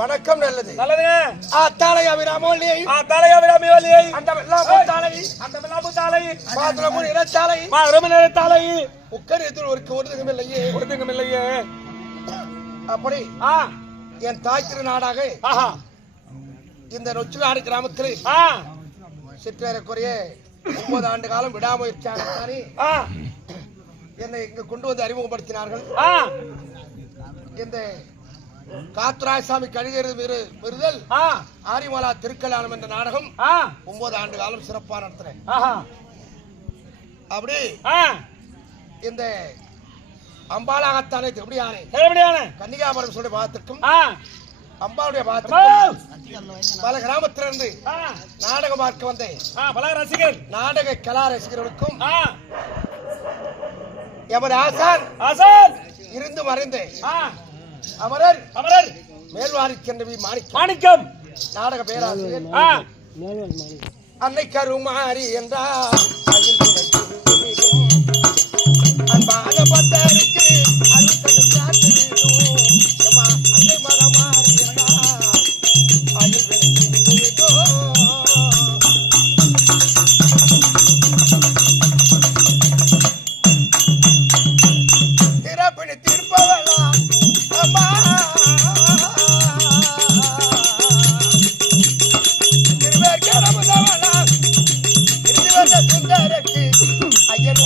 நல்லதுங்க. அத்தாளை அபிராமோலி ஆ தலைய விடாமி வலி அந்த வெள்ளாம தாளை. அந்த விழாப்பு தாலை பாத்திரமும் இனத்தாளை. மா ரொம்ப நேரம் தாலை உக்கரியத்தில் ஒரு ஒருத்தகம் இல்லையே கொடுத்துங்க இல்லையே அப்படி ஆ. என் தாய் திருநாடாக ஆஹா. இந்த நொச்சுநாடு கிராமத்தில் ஆ. சிற்றேறக்குறைய ஒன்பது ஆண்டு காலம் விடாமுயற்சியானே ஆ. என்னை இங்கு கொண்டு வந்து அறிமுகப்படுத்தினார்கள். இந்த காத்துராயசாமி கழிகிறது விரு விருதல் ஆரிமலா திருக்கல்யாணம் என்ற நாடகம் ஒன்பது ஆண்டு காலம் சிறப்பா நடத்துறேன் அப்படி இந்த அம்பாலாகத்தானே எப்படியானே கன்னிகாபுரம் சொல்லி அம்பாளுடைய அம்மா! பாகத்திற்கும் பல கிராமத்திலிருந்து நாடகம் பார்க்க வந்த ஆ பல ரசிகர் நாடக கலா ரசிகர்களுக்கும் எமது ஆசான் ஆசான். இருந்து மறைந்த ஆ. அமரர். அமரர். மேல்வாரி சென்றவி மாணிக்கம். மாணிக்கம். நாடக பேராசிரியர். அன்னை கருமாரி என்றார்.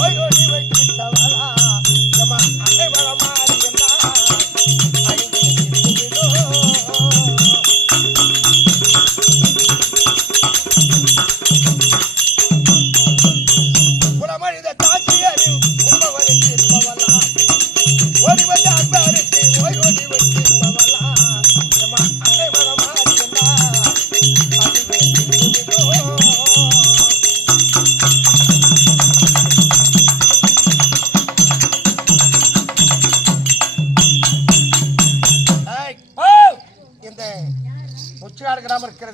ஓய் ஓய்வொழி வைத்தவளா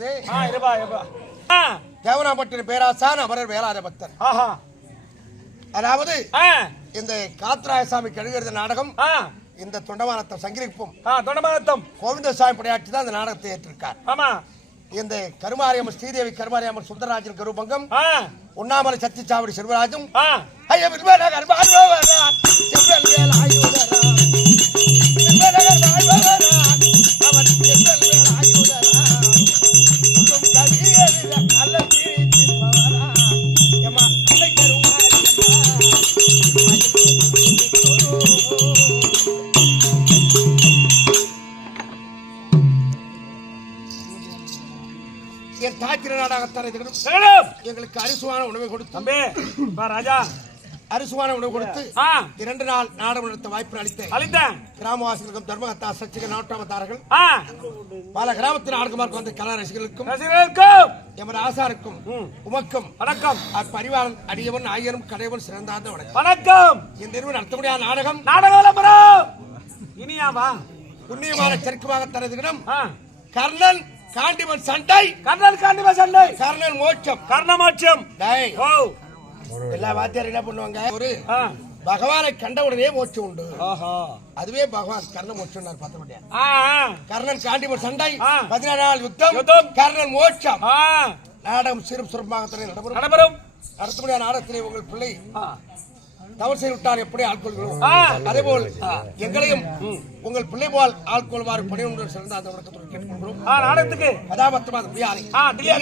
இருக்கிறது தேவனாம்பட்டின பேராசான் அமரர் வேளாத பக்தர். ஆஹா. அதாவது இந்த காத்ராயசாமி கழுகிறது நாடகம் இந்த தொண்டமானத்தை சங்கிரிப்பும் ஆ தொண்டமானத்தம். கோவிந்தசாமி படையாட்சி தான் இந்த நாடகத்தை ஏற்றிருக்கார். ஆமா. இந்த கருமாரியம்மன் ஸ்ரீதேவி கருமாரியம்மன் சுந்தரராஜன் கருபங்கம் உண்ணாமலை சத்திச்சாவடி செல்வராஜும் ஆ. ஐயா என் தாக்கிர நாடகத்தாரை சகலம் எங்களுக்கு அரிசுவான உணவை கொடுத்து தம்பி பா ராஜா. அரிசுவான உணவு கொடுத்து இரண்டு நாள் நாடகம் நடத்த வாய்ப்பு அளித்த அளித்தேன். கிராமவாசிகளுக்கும் தர்மகத்தா சச்சிக நாட்டாமத்தார்கள் பல கிராமத்தின் நாடகமார்க்கு வந்த கலா ரசிகர்களுக்கும் எமது ஆசாருக்கும். உமக்கும் வணக்கம். அப்பரிவாளன் அடியவன் ஆயரும் கடையவன் சிறந்தார்ந்த வணக்கம். வணக்கம். இந்த நிறுவனம் நடத்த முடியாத நாடகம் நாடக விளம்பரம் இனியாவா புண்ணியமான தினம் ஆ. கர்ணன் காண்டிமன் சண்டை. கர்ணன் காண்டிவ சண்டை. கர்ணன் மோட்சம். கர்ணமாட்சியம் டேய், ஓ. எல்லா வாத்தியாரும் என்ன பண்ணுவாங்க? ஒரு பகவானை கண்ட உடனே மோட்சம் உண்டு. அதுவே பகவான் கர்ண மோட்சம் பார்த்த முடியாது கர்ணன் காண்டிமன் சண்டை. பதினாறு நாள் யுத்தம். கர்ணன் மோட்சம். நாடகம் சிறும் சுரமாக நடைபெறும். நடைபெறும். நடத்த முடியாத நாடகத்திலே உங்கள் பிள்ளை தவறு செய்து விட்டார் எப்படி ஆட்கொள்கிறோம். அதே போல் எங்களையும் உங்கள் பிள்ளை போல் ஆட்கொள்வார் பணியுடன் சிறந்த அந்த வணக்கத்துடன் கேட்டுக்கொள்கிறோம். நாடகத்துக்கு. ஆ, திவ்யா-